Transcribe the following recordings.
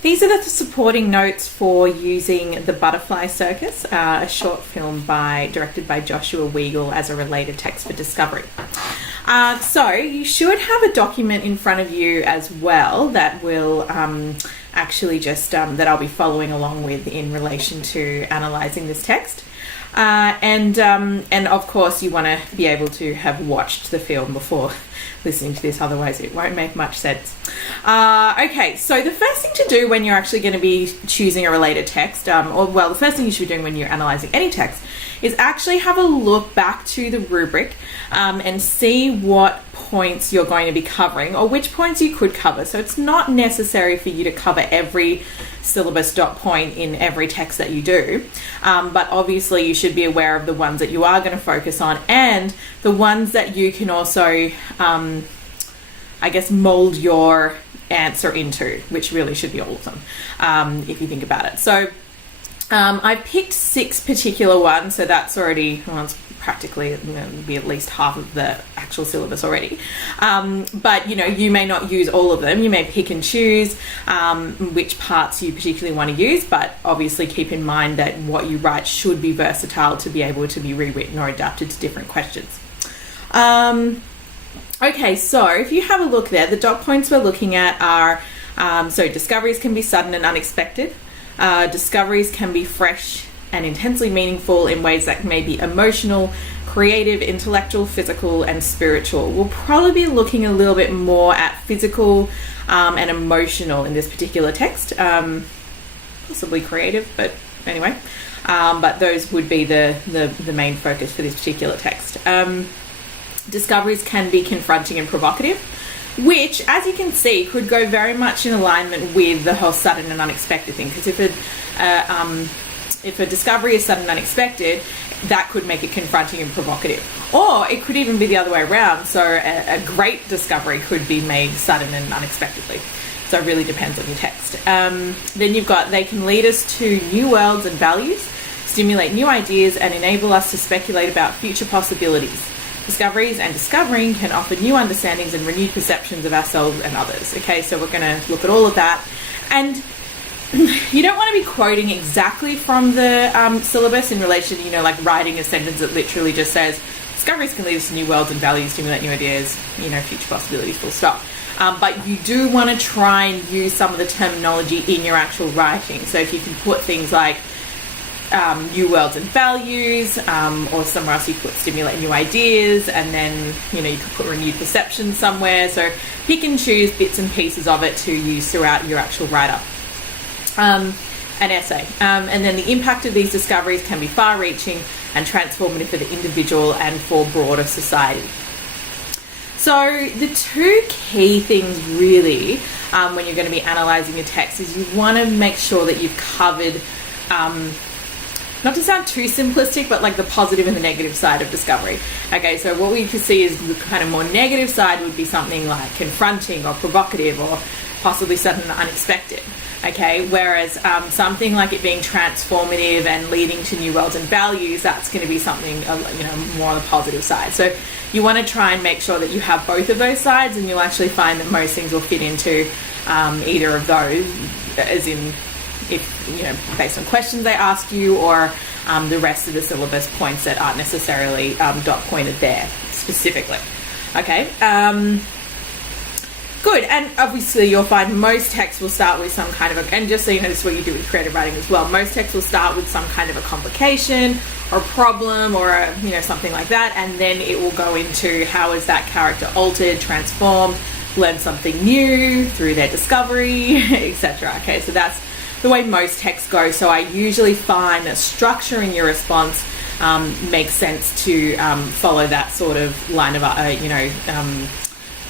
These are the supporting notes for using the Butterfly Circus, a short film directed by Joshua Weigel as a related text for Discovery. So you should have a document in front of you as well that will actually just that I'll be following along with in relation to analysing this text. And of course you want to be able to have watched the film before listening to this, otherwise it won't make much sense. Okay, so the first thing to do when you're actually going to be choosing a related text, the first thing you should be doing when you're analysing any text is actually have a look back to the rubric and see what points you're going to be covering or which points you could cover. So it's not necessary for you to cover every syllabus dot point in every text that you do, but obviously you should be aware of the ones that you are going to focus on and the ones that you can also mold your answer into, which really should be all of them if you think about it. So I picked 6 particular ones, so that's already, it's practically be at least half of the actual syllabus already. But you may not use all of them. You may pick and choose which parts you particularly want to use, but obviously keep in mind that what you write should be versatile to be able to be rewritten or adapted to different questions. Okay, so if you have a look there, the dot points we're looking at are, discoveries can be sudden and unexpected. Discoveries can be fresh and intensely meaningful in ways that may be emotional, creative, intellectual, physical, and spiritual. We'll probably be looking a little bit more at physical and emotional in this particular text, possibly creative, but anyway. But those would be the main focus for this particular text. Discoveries can be confronting and provocative, which, as you can see, could go very much in alignment with the whole sudden and unexpected thing. Because if a discovery is sudden and unexpected, that could make it confronting and provocative. Or it could even be the other way around. So a great discovery could be made sudden and unexpectedly. So it really depends on your text. Then you've got, they can lead us to new worlds and values, stimulate new ideas, and enable us to speculate about future possibilities. Discoveries and discovering can offer new understandings and renewed perceptions of ourselves and others. Okay, so we're going to look at all of that. And you don't want to be quoting exactly from the syllabus in relation to, like writing a sentence that literally just says, discoveries can lead us to new worlds and values, stimulate new ideas, future possibilities, full stop. But you do want to try and use some of the terminology in your actual writing. So if you can put things like new worlds and values, or somewhere else you put stimulate new ideas, and then you could put renewed perception somewhere. So pick and choose bits and pieces of it to use throughout your actual write-up. An essay, and then the impact of these discoveries can be far-reaching and transformative for the individual and for broader society. So the 2 key things really when you're going to be analysing a text is you want to make sure that you've covered not to sound too simplistic, but like the positive and the negative side of discovery. Okay, so what we can see is the kind of more negative side would be something like confronting or provocative or possibly sudden and unexpected. Okay, whereas something like it being transformative and leading to new worlds and values, that's going to be something more on the positive side. So you want to try and make sure that you have both of those sides, and you'll actually find that most things will fit into either of those, as in if based on questions they ask you, or the rest of the syllabus points that aren't necessarily dot pointed there specifically. Okay. Good, and obviously you'll find most texts will start with some kind of and just so you know, this is what you do with creative writing as well, most texts will start with some kind of a complication or a problem or something like that, and then it will go into how is that character altered, transformed, learn something new through their discovery, etc. Okay, so that's the way most texts go. So I usually find that structuring your response makes sense to follow that sort of line of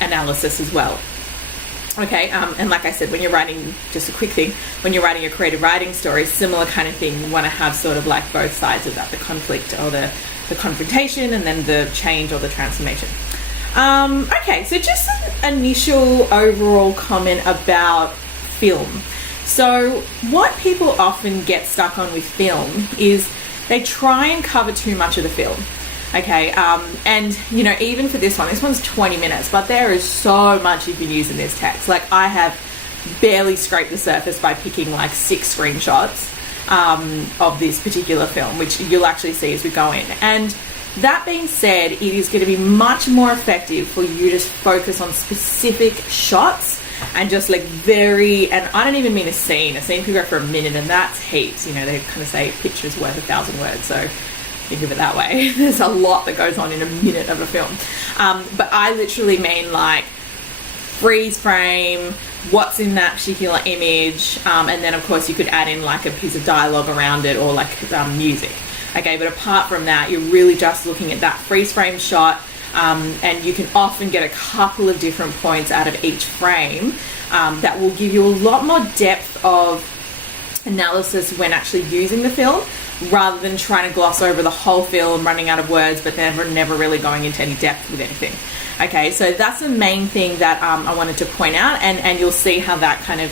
analysis as well. Okay, and like I said, when you're writing, just a quick thing, when you're writing a creative writing story, similar kind of thing, you want to have sort of like both sides of that, the conflict or the confrontation, and then the change or the transformation. Okay, so just an initial overall comment about film. So what people often get stuck on with film is they try and cover too much of the film. Okay, and even for this one's 20 minutes, but there is so much you can use in this text. Like I have barely scrape the surface by picking like 6 screenshots of this particular film, which you'll actually see as we go in. And that being said, it is going to be much more effective for you to focus on specific shots and just like and I don't even mean a scene could go for a minute, and that's heaps. You know, they kind of say picture's worth 1,000 words, so think of it that way. There's a lot that goes on in a minute of a film. But I literally mean like freeze frame, what's in that particular image, and then of course you could add in like a piece of dialogue around it, or like music. Okay, but apart from that, you're really just looking at that freeze frame shot, and you can often get a couple of different points out of each frame that will give you a lot more depth of analysis when actually using the film, rather than trying to gloss over the whole film, running out of words, but never really going into any depth with anything. Okay, so that's the main thing that I wanted to point out, and you'll see how that kind of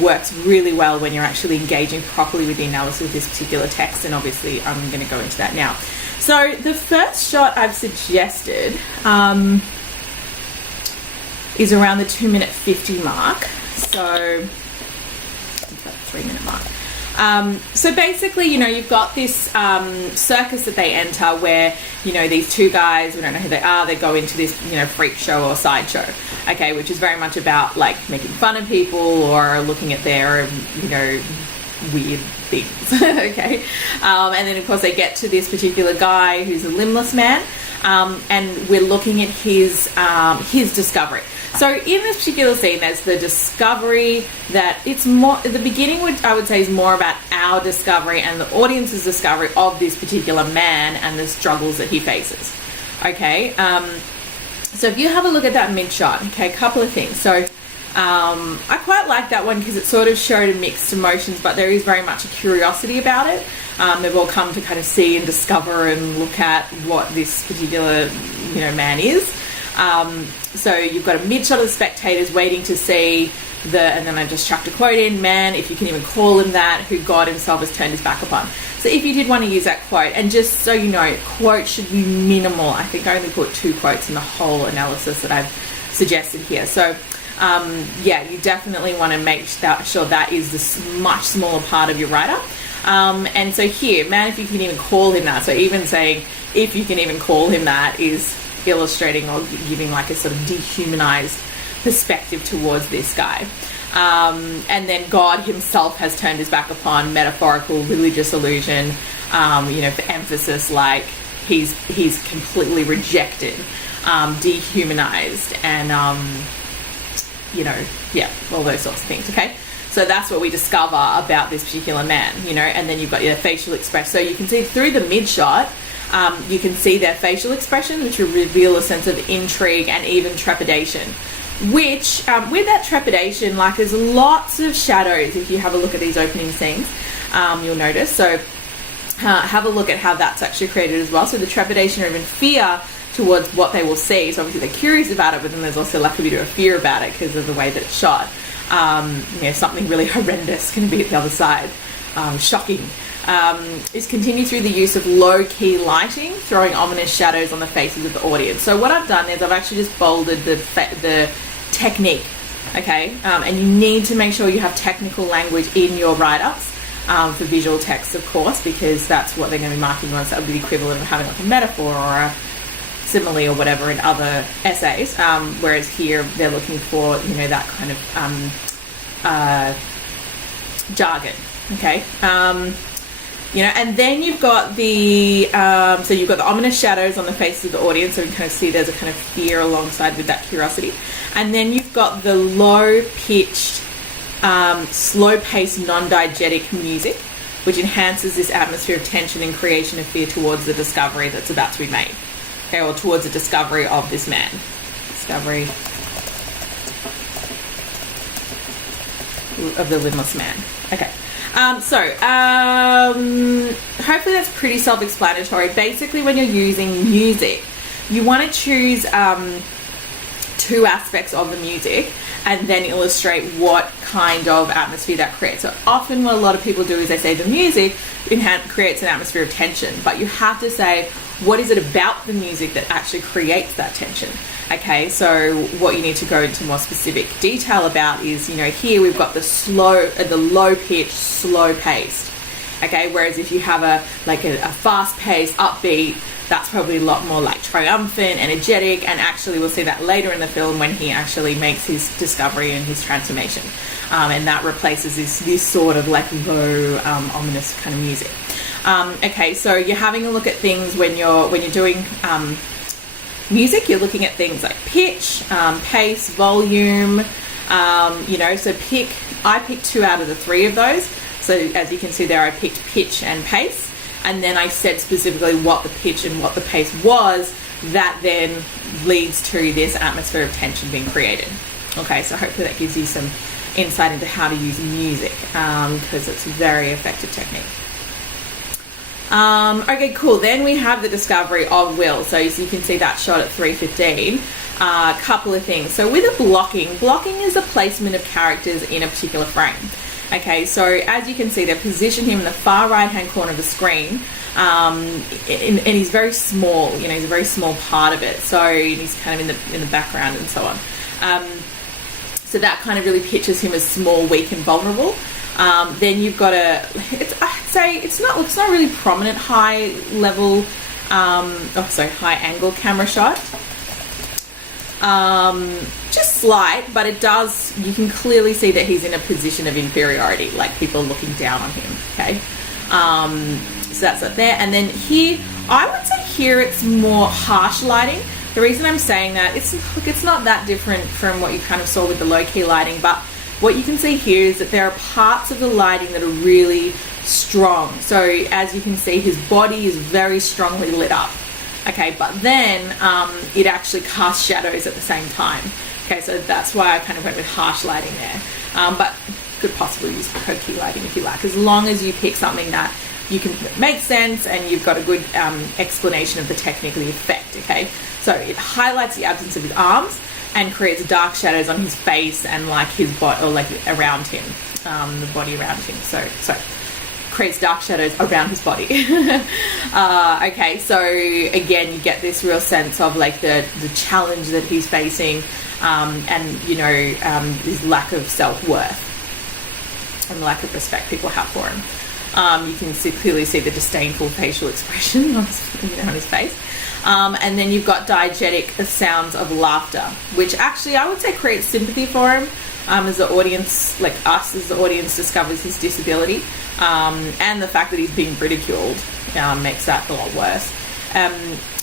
works really well when you're actually engaging properly with the analysis of this particular text, and obviously I'm going to go into that now. So the first shot I've suggested is around the 2-minute 50 mark, so about 3-minute mark. So basically, you know, you've got this circus that they enter where, you know, these 2 guys, we don't know who they are, they go into this, you know, freak show or sideshow, okay, which is very much about like making fun of people or looking at their, you know, weird things, okay. And then of course they get to this particular guy who's a limbless man, and we're looking at his discovery. So in this particular scene, there's the discovery that it's more, the beginning I would say is more about our discovery and the audience's discovery of this particular man and the struggles that he faces. Okay, so if you have a look at that mid shot, okay, a couple of things. So I quite like that one because it sort of showed a mixed emotions, but there is very much a curiosity about it. They've all come to kind of see and discover and look at what this particular, you know, man is. So you've got a mid shot of the spectators waiting to see and then I just chucked a quote in, man, if you can even call him that, who God himself has turned his back upon. So if you did want to use that quote, and just so you know, quotes should be minimal. I think I only put 2 quotes in the whole analysis that I've suggested here. So yeah, you definitely want to make sure that is the much smaller part of your write-up. And so here, man, if you can even call him that, so even saying if you can even call him that is illustrating or giving like a sort of dehumanized perspective towards this guy. And then God himself has turned his back upon, metaphorical religious illusion, you know, for emphasis, like he's completely rejected, dehumanized, and you know, yeah, all those sorts of things. Okay, so that's what we discover about this particular man, you know. And then you've got your facial expression, so you can see through the mid shot, you can see their facial expression, which will reveal a sense of intrigue and even trepidation, which with that trepidation, like there's lots of shadows. If you have a look at these opening scenes, you'll notice. So have a look at how that's actually created as well. So the trepidation or even fear towards what they will see. So obviously they're curious about it, but then there's also like a bit of a fear about it because of the way that it's shot. You know, something really horrendous can be at the other side. Shocking. Is continued through the use of low-key lighting, throwing ominous shadows on the faces of the audience. So what I've done is I've actually just bolded the technique, okay? And you need to make sure you have technical language in your write-ups for visual text, of course, because that's what they're going to be marking on. So that would be the equivalent of having like a metaphor or a simile or whatever in other essays, whereas here they're looking for, you know, that kind of jargon, okay? You know, and then you've got the so you've got the ominous shadows on the faces of the audience, so you can kind of see there's a kind of fear alongside with that curiosity. And then you've got the low-pitched, slow-paced, non-diegetic music, which enhances this atmosphere of tension and creation of fear towards the discovery that's about to be made, okay, or towards the discovery of this man. Discovery of the limbless man. Okay. Hopefully that's pretty self-explanatory. Basically, when you're using music, you want to choose 2 aspects of the music and then illustrate what kind of atmosphere that creates. So often what a lot of people do is they say the music creates an atmosphere of tension, but you have to say what is it about the music that actually creates that tension. Okay, so what you need to go into more specific detail about is, you know, here we've got the low pitch, slow paced. Okay, whereas if you have a fast paced, upbeat, that's probably a lot more like triumphant, energetic, and actually we'll see that later in the film when he actually makes his discovery and his transformation, and that replaces this sort of like low, ominous kind of music. Okay, so you're having a look at things when you're doing music. You're looking at things like pitch, pace, volume. You know, so I picked 2 out of the 3 of those. So as you can see there, I picked pitch and pace, and then I said specifically what the pitch and what the pace was. That then leads to this atmosphere of tension being created. Okay, so hopefully that gives you some insight into how to use music, because it's a very effective technique. Okay, cool. Then we have the discovery of will. So you can see that shot at 3:15. A couple of things. So with a blocking is the placement of characters in a particular frame. Okay, so as you can see, they've positioned him in the far right-hand corner of the screen, and he's very small. You know, he's a very small part of it. So he's kind of in the background and so on. So that kind of really pictures him as small, weak, and vulnerable. Then you've got I'd say it's not really prominent high level, high angle camera shot. Just slight, but you can clearly see that he's in a position of inferiority, like people looking down on him. Okay, so that's up there. And then here, I would say here it's more harsh lighting. The reason I'm saying that, it's not that different from what you kind of saw with the low-key lighting, but what you can see here is that there are parts of the lighting that are really strong. So as you can see, his body is very strongly lit up. Okay, but then it actually casts shadows at the same time. Okay, so that's why I kind of went with harsh lighting there. But could possibly use pokey lighting if you like, as long as you pick something that you can make sense and you've got a good explanation of the technique of the effect. Okay, so it highlights the absence of his arms and creates dark shadows on his face and like his body, or like around him, the body around him. So creates dark shadows around his body. Okay, so again, you get this real sense of like the challenge that he's facing, and you know, his lack of self-worth and the lack of respect people have for him. You can clearly see the disdainful facial expression on his face. And then you've got diegetic sounds of laughter, which actually I would say creates sympathy for him, as the audience, like us as the audience, discovers his disability, and the fact that he's being ridiculed makes that a lot worse.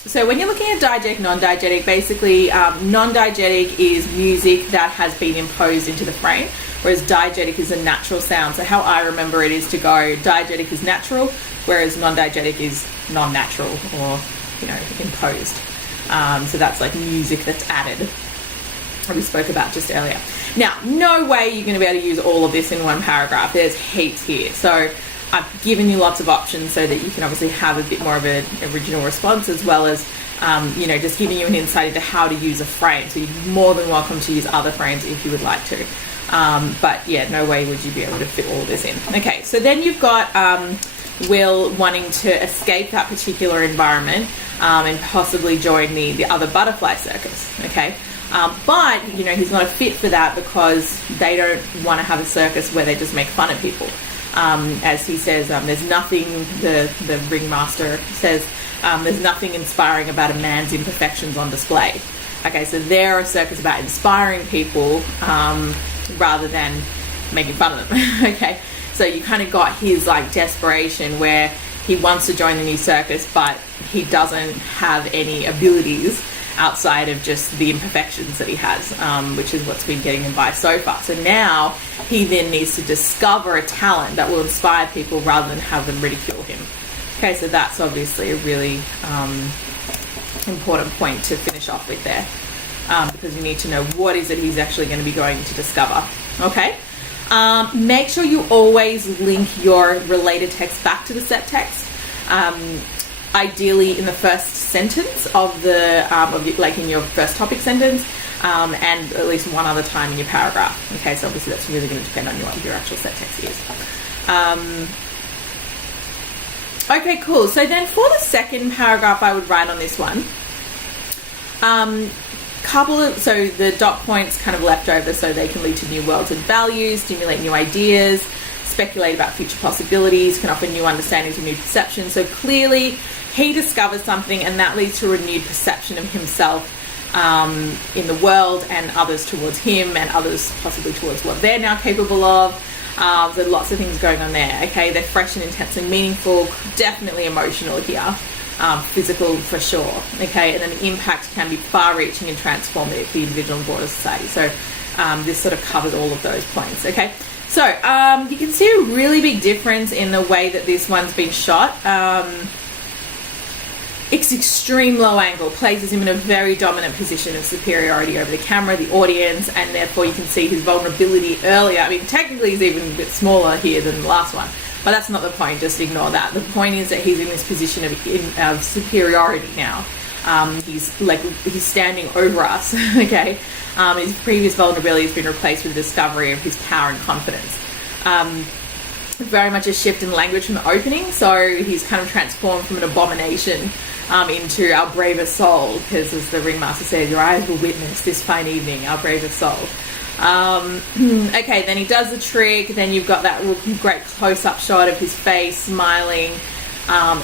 So when you're looking at diegetic, non-diegetic, basically non-diegetic is music that has been imposed into the frame, whereas diegetic is a natural sound. So how I remember it is to go, diegetic is natural, whereas non-diegetic is non-natural, or you know, imposed. So that's like music that's added, we spoke about just earlier. Now, no way you're going to be able to use all of this in one paragraph. There's heaps here. So I've given you lots of options so that you can obviously have a bit more of an original response, as well as, you know, just giving you an insight into how to use a frame. So you're more than welcome to use other frames if you would like to. But yeah, no way would you be able to fit all this in. Okay, so then you've got Will wanting to escape that particular environment and possibly join the other Butterfly Circus. Okay. But, you know, he's not a fit for that because they don't want to have a circus where they just make fun of people. As he says, there's nothing, the ringmaster says, there's nothing inspiring about a man's imperfections on display. Okay, so they're a circus about inspiring people rather than making fun of them. Okay, so you kind of got his like desperation where he wants to join the new circus, but he doesn't have any abilities outside of just the imperfections that he has, which is what's been getting him by so far. So now he then needs to discover a talent that will inspire people rather than have them ridicule him. Okay, so that's obviously a really important point to finish off with there, because you need to know what is it he's actually going to be going to discover. Okay, make sure you always link your related text back to the set text. Ideally in the first sentence of the like in your first topic sentence, and at least one other time in your paragraph. Okay, so obviously that's really going to depend on what your actual set text is. Okay, cool. So then for the second paragraph I would write on this one, So the dot points kind of left over so they can lead to new worlds and values, stimulate new ideas, speculate about future possibilities, can offer new understandings and new perceptions. So clearly he discovers something, and that leads to a renewed perception of himself in the world, and others towards him, and others possibly towards what they're now capable of. So lots of things going on there. Okay, they're fresh and intense and meaningful, definitely emotional here. Physical for sure. Okay, and then the impact can be far-reaching and transformative for the individual and broader society. So this sort of covers all of those points. Okay, so you can see a really big difference in the way that this one's been shot. It's extreme low angle, places him in a very dominant position of superiority over the camera, the audience, and therefore you can see his vulnerability earlier. I mean, technically he's even a bit smaller here than the last one, but that's not the point, just ignore that. The point is that he's in this position of superiority now. He's standing over us, okay? His previous vulnerability has been replaced with the discovery of his power and confidence. Very much a shift in language from the opening, so he's kind of transformed from an abomination into our bravest soul, because as the ringmaster says, your eyes will witness this fine evening, our bravest soul. Okay, then he does the trick, then you've got that great close-up shot of his face, smiling,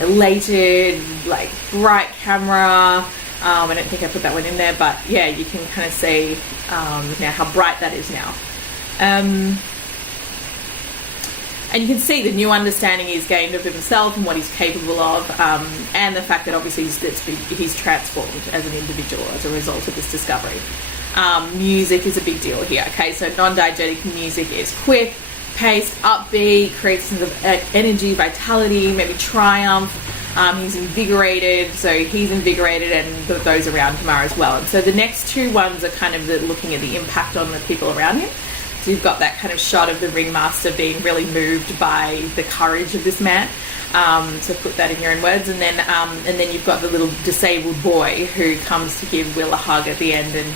elated, like bright camera. I don't think I put that one in there, but yeah, you can kind of see now how bright that is now. And you can see the new understanding he's gained of himself and what he's capable of, and the fact that obviously he's transformed as an individual as a result of this discovery. Music is a big deal here, okay? So non-diegetic music is quick, paced, upbeat, creates a sense of energy, vitality, maybe triumph. He's invigorated, so he's invigorated, and those around him are as well. And so the next two ones are kind of looking at the impact on the people around him. So you've got that kind of shot of the ringmaster being really moved by the courage of this man. So put that in your own words, and then you've got the little disabled boy who comes to give Will a hug at the end, and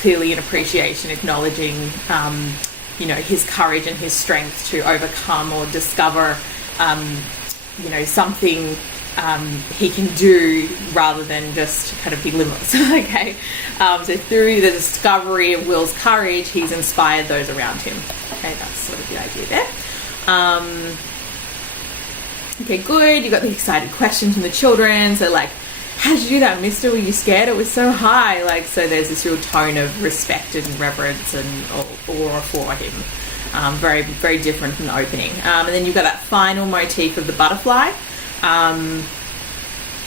clearly an appreciation, acknowledging his courage and his strength to overcome or discover something he can do rather than just kind of be limitless. Okay, so through the discovery of Will's courage, he's inspired those around him. Okay, that's sort of the idea there. Okay, good. You got the excited questions from the children. So like, how'd you do that, mister? Were you scared? It was so high. Like, so there's this real tone of respect and reverence and awe for him. Very, very different from the opening. And then you've got that final motif of the butterfly.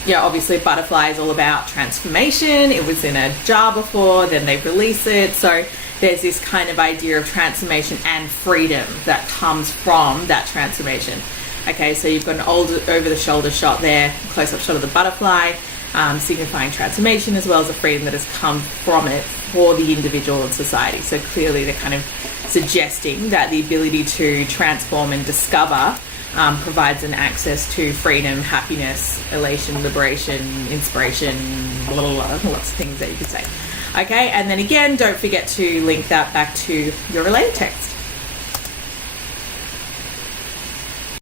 Obviously Butterfly is all about transformation. It was in a jar before, then they release it. So there's this kind of idea of transformation and freedom that comes from that transformation. Okay, so you've got an old over-the-shoulder shot there, close-up shot of the butterfly, signifying transformation as well as the freedom that has come from it for the individual and society. So clearly they're kind of suggesting that the ability to transform and discover provides an access to freedom, happiness, elation, liberation, inspiration, blah, blah, blah, lots of things that you could say. Okay, and then again, don't forget to link that back to your related text.